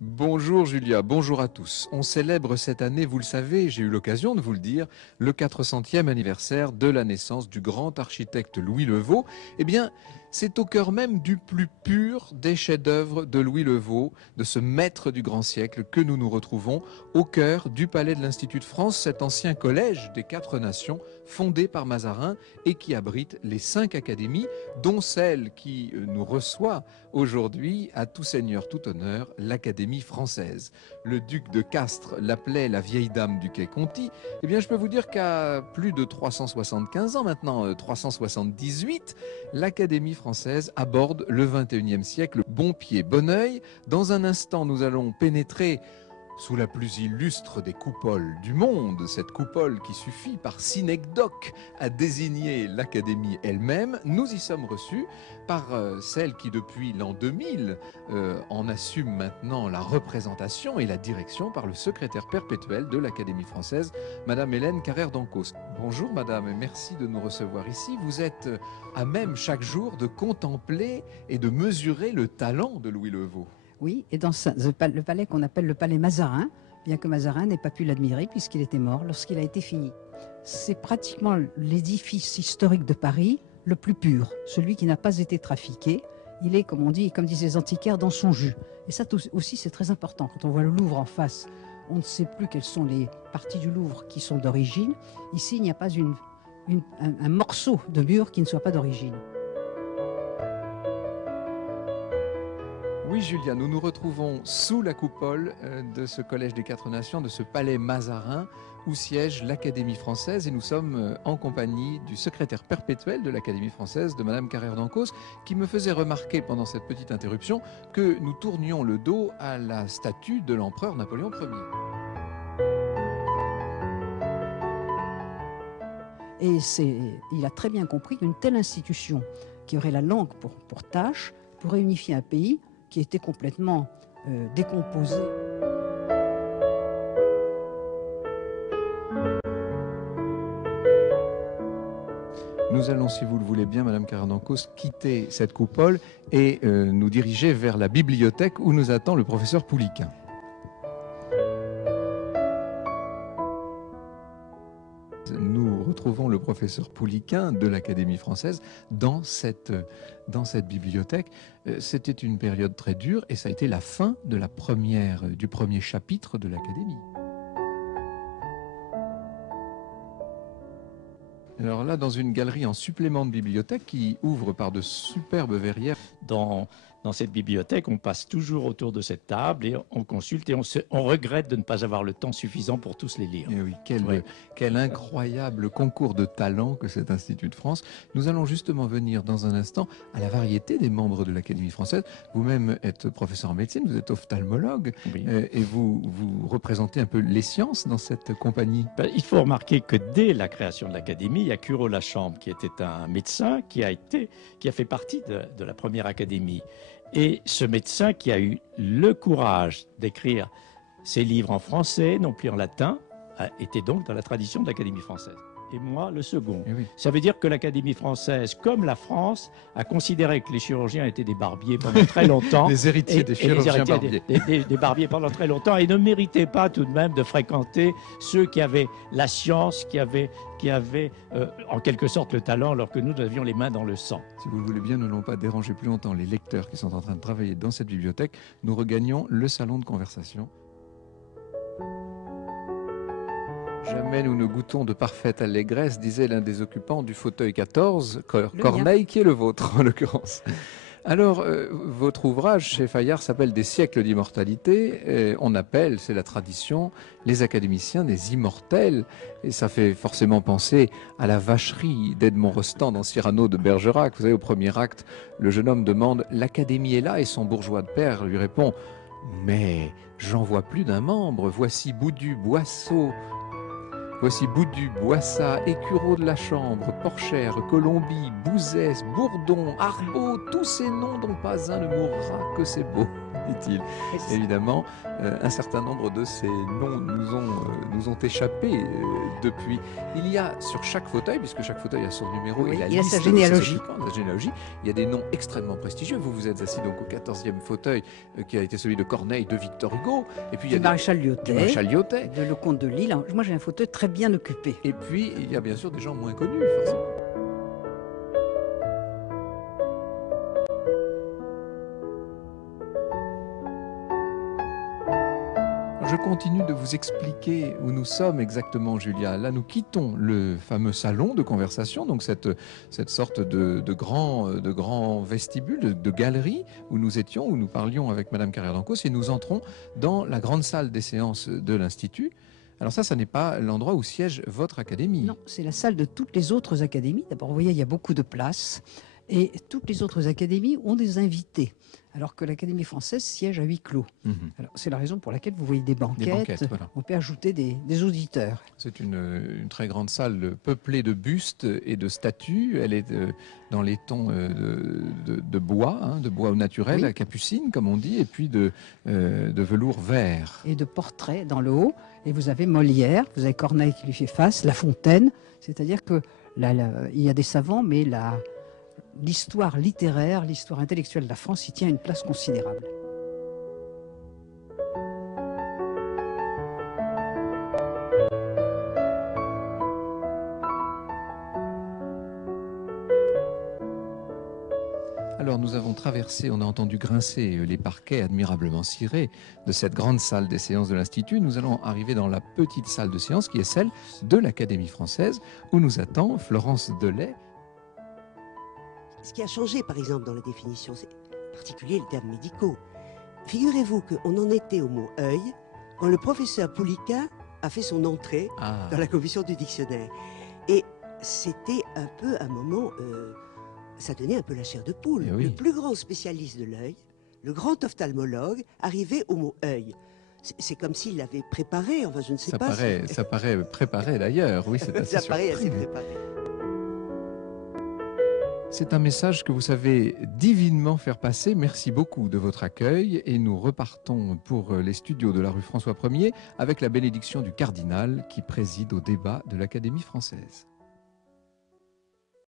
Bonjour Julia, bonjour à tous. On célèbre cette année, vous le savez, j'ai eu l'occasion de vous le dire, le 400e anniversaire de la naissance du grand architecte Louis Le Vau. Eh bien, c'est au cœur même du plus pur des chefs-d'œuvre de Louis Le Vau, de ce maître du grand siècle, que nous nous retrouvons au cœur du palais de l'Institut de France, cet ancien collège des 4 nations fondé par Mazarin et qui abrite les 5 académies, dont celle qui nous reçoit aujourd'hui, à tout seigneur, tout honneur, l'Académie française. Le duc de Castres l'appelait la vieille dame du quai Conti. Eh bien, je peux vous dire qu'à plus de 375 ans maintenant, 378, l'Académie française aborde le 21e siècle. Bon pied, bon oeil. Dans un instant, nous allons pénétrer sous la plus illustre des coupoles du monde, cette coupole qui suffit par synecdoque à désigner l'Académie elle-même, nous y sommes reçus par celle qui depuis l'an 2000 en assume maintenant la représentation et la direction, par le secrétaire perpétuel de l'Académie française, Madame Hélène Carrère-Dancos. Bonjour Madame et merci de nous recevoir ici. Vous êtes à même chaque jour de contempler et de mesurer le talent de Louis Le Vau. Oui, et dans le palais qu'on appelle le palais Mazarin, bien que Mazarin n'ait pas pu l'admirer puisqu'il était mort lorsqu'il a été fini. C'est pratiquement l'édifice historique de Paris le plus pur, celui qui n'a pas été trafiqué. Il est, comme on dit, comme disent les antiquaires, dans son jus. Et ça aussi, c'est très important. Quand on voit le Louvre en face, on ne sait plus quelles sont les parties du Louvre qui sont d'origine. Ici, il n'y a pas un morceau de mur qui ne soit pas d'origine. Oui, Julia, nous nous retrouvons sous la coupole de ce Collège des 4 Nations, de ce palais Mazarin, où siège l'Académie française. Et nous sommes en compagnie du secrétaire perpétuel de l'Académie française, de Madame Carrère-Dancos, qui me faisait remarquer pendant cette petite interruption que nous tournions le dos à la statue de l'empereur Napoléon Ier. Et il a très bien compris qu'une telle institution, qui aurait la langue pour tâche, pourrait unifier un pays qui était complètement décomposé. Nous allons, si vous le voulez bien, Madame Carrère-Dancos, quitter cette coupole et nous diriger vers la bibliothèque où nous attend le professeur Pouliquen. Nous retrouvons le professeur Pouliquen de l'Académie française dans cette bibliothèque. C'était une période très dure et ça a été la fin de du premier chapitre de l'Académie. Alors là, dans une galerie en supplément de bibliothèque qui ouvre par de superbes verrières. Dans cette bibliothèque, on passe toujours autour de cette table et on consulte et on regrette de ne pas avoir le temps suffisant pour tous les lire. Et oui, quel incroyable concours de talent que cet Institut de France. Nous allons justement venir dans un instant à la variété des membres de l'Académie française. Vous-même êtes professeur en médecine, vous êtes ophtalmologue, oui. Et vous représentez un peu les sciences dans cette compagnie. Il faut remarquer que dès la création de l'Académie, il y a Curot-Lachambre qui était un médecin qui a fait partie de la première Académie. Et ce médecin qui a eu le courage d'écrire ses livres en français, non plus en latin, était donc dans la tradition de l'Académie française. Et moi, le second. Oui. Ça veut dire que l'Académie française, comme la France, a considéré que les chirurgiens étaient des barbiers pendant très longtemps. Les héritiers des chirurgiens barbiers. Des barbiers pendant très longtemps et ne méritaient pas tout de même de fréquenter ceux qui avaient la science, qui avaient en quelque sorte le talent, alors que nous avions les mains dans le sang. Si vous le voulez bien, nous n'allons pas déranger plus longtemps les lecteurs qui sont en train de travailler dans cette bibliothèque. Nous regagnons le salon de conversation. Jamais nous ne goûtons de parfaite allégresse, disait l'un des occupants du fauteuil 14, Corneille, qui est le vôtre en l'occurrence. Alors, votre ouvrage chez Fayard s'appelle Des siècles d'immortalité. On appelle, c'est la tradition, les académiciens des immortels. Et ça fait forcément penser à la vacherie d'Edmond Rostand dans Cyrano de Bergerac. Vous savez, au premier acte, le jeune homme demande « L'Académie est là ?» et son bourgeois de père lui répond « Mais j'en vois plus d'un membre. Voici Boudu, Boisseau. Voici Boudu, Boissat, Écureau de la Chambre, Porchère, Colombie, Bouzès, Bourdon, Arbeau, tous ces noms dont pas un ne mourra, que c'est beau. » dit-il. Évidemment, un certain nombre de ces noms nous ont échappé depuis. Il y a sur chaque fauteuil, puisque chaque fauteuil a son numéro, Oui, et la il y a liste sa de ses généalogie. occupants, sa généalogie, il y a des noms extrêmement prestigieux. Vous vous êtes assis donc au 14e fauteuil, qui a été celui de Corneille, de Victor Hugo, et puis il y a Du maréchal du Lyautey, maréchal Lyautey. de Lecomte de Lille. Moi, j'ai un fauteuil très bien occupé. Et puis, il y a bien sûr des gens moins connus, forcément. Je continue de vous expliquer où nous sommes exactement, Julia. Là, nous quittons le fameux salon de conversation, donc cette sorte de grand vestibule, de galerie où nous étions, où nous parlions avec Madame Carrère-Dancos, et nous entrons dans la grande salle des séances de l'Institut. Alors ça n'est pas l'endroit où siège votre académie. Non, c'est la salle de toutes les autres académies. D'abord, vous voyez, il y a beaucoup de places. Et toutes les autres académies ont des invités, alors que l'Académie française siège à huis clos. Alors, c'est la raison pour laquelle vous voyez des banquettes. Voilà. On peut ajouter des auditeurs. C'est une très grande salle peuplée de bustes et de statues. Elle est dans les tons de bois, de bois au naturel, Oui. à capucine, comme on dit, et puis de velours vert. Et de portraits dans le haut. Et vous avez Molière, vous avez Corneille qui lui fait face, La Fontaine. C'est-à-dire que il y a des savants, mais l'histoire littéraire, l'histoire intellectuelle de la France y tient une place considérable. Alors nous avons traversé, on a entendu grincer les parquets admirablement cirés de cette grande salle des séances de l'Institut. Nous allons arriver dans la petite salle de séance qui est celle de l'Académie française où nous attend Florence Delay. Ce qui a changé, par exemple, dans la définition, c'est en particulier les termes médicaux. Figurez-vous qu'on en était au mot œil quand le professeur Pouliquen a fait son entrée dans la commission du dictionnaire. Et c'était un peu un moment, ça donnait un peu la chair de poule. Oui. Le plus grand spécialiste de l'œil, le grand ophtalmologue, arrivait au mot œil. C'est comme s'il l'avait préparé, enfin je ne sais Ça pas. ça paraît préparé d'ailleurs, oui, c'est assez Ça paraît assez surprenant. préparé. C'est un message que vous savez divinement faire passer. Merci beaucoup de votre accueil et nous repartons pour les studios de la rue François 1er avec la bénédiction du cardinal qui préside au débat de l'Académie française.